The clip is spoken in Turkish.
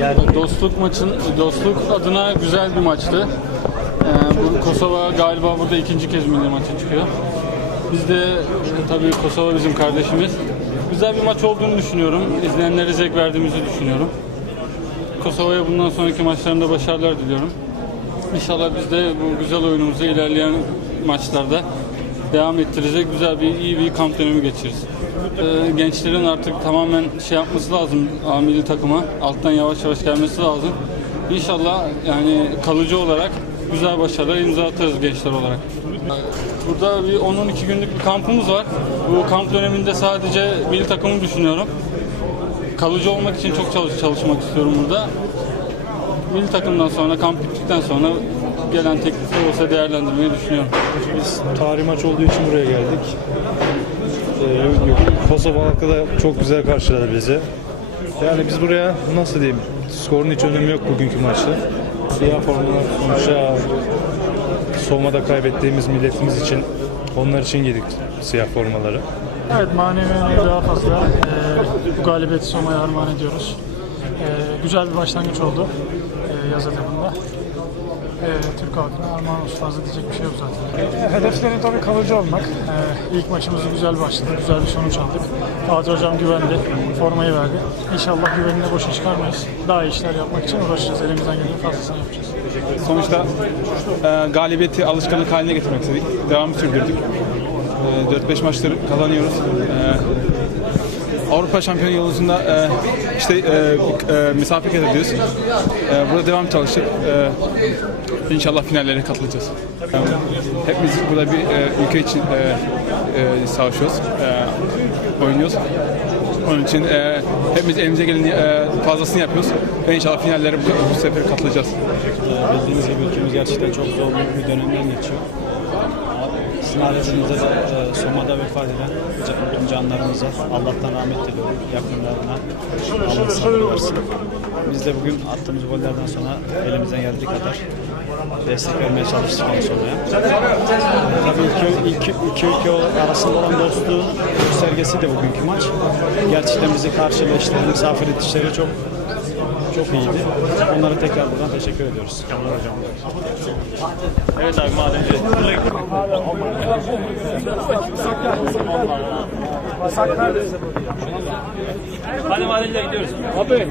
Yani dostluk maçın dostluk adına güzel bir maçtı. Ee, bu Kosova galiba burada ikinci kez milli maça çıkıyor. Biz de e, tabii Kosova bizim kardeşimiz. Güzel bir maç olduğunu düşünüyorum. İzleyenlere zevk verdiğimizi düşünüyorum. Kosova'ya bundan sonraki maçlarında başarılar diliyorum. İnşallah biz de bu güzel oyunumuzu ilerleyen maçlarda devam ettirecek güzel bir iyi bir kamp dönemi geçiririz. Ee, gençlerin artık tamamen şey yapması lazım A milli takıma alttan yavaş yavaş gelmesi lazım. İnşallah yani kalıcı olarak güzel başarılar imza atarız gençler olarak. Burada bir 10-12 günlük bir kampımız var. Bu kamp döneminde sadece milli takımı düşünüyorum. Kalıcı olmak için çok çalış çalışmak istiyorum burada. Milli takımdan sonra, kamp bittikten sonra gelen teklifler olsa değerlendirmeyi düşünüyorum. Biz tarih maç olduğu için buraya geldik. Ee, Kosova halkı da çok güzel karşıladı bizi. Yani biz buraya nasıl diyeyim, skorun hiç önemi yok bugünkü maçta. Siyah formalar sonuçta Soma'da kaybettiğimiz milletimiz için, onlar için giydik siyah formaları. Evet manevi daha fazla. Ee, bu galibiyeti Soma'ya armağan ediyoruz. Ee, güzel bir başlangıç oldu ee, yaz etabında. Ee, Türk halkına armağan olsun fazla diyecek bir şey yok zaten. Hedefleri tabii kalıcı olmak. Ee, ilk maçımızı güzel başladık, güzel bir sonuç aldık. Fatih Hocam güvendi, formayı verdi. İnşallah güvenini boşa çıkarmayız. Daha iyi işler yapmak için uğraşacağız. Elimizden gelen fazlasını yapacağız. Sonuçta e, galibiyeti alışkanlık haline getirmek istedik. Devamı sürdürdük. E, 4-5 maçtır kazanıyoruz. E, Avrupa Şampiyonu yolculuğunda e, işte e, e, misafir ediyoruz. E, burada devam çalıştık. E, inşallah finallere katılacağız. E, hepimiz burada bir e, ülke için e, e, savaşıyoruz. E, oynuyoruz. Onun için e, hepimiz elimize geleni e, fazlasını yapıyoruz. Ve inşallah finallere bu, bu sefer katılacağız. Bildiğiniz gibi ülkemiz gerçekten çok zor bir dönemden geçiyor. Sizin ailenizde de e, Soma'da vefat eden tüm canlarımıza Allah'tan rahmet diliyorum. Yakınlarına Allah sabır versin. Biz de bugün attığımız gollerden sonra elimizden geldiği kadar destek vermeye çalıştık en Soma'ya. Tabii iki, iki, iki ülke arasında olan dostluğun göstergesi de bugünkü maç. Gerçekten bizi karşılaştırdı. Misafir edişleri çok çok iyiydi. Onlara tekrar buradan teşekkür ediyoruz. Kemal Hocam. Evet abi madenci. Hadi madenciler gidiyoruz. Abi.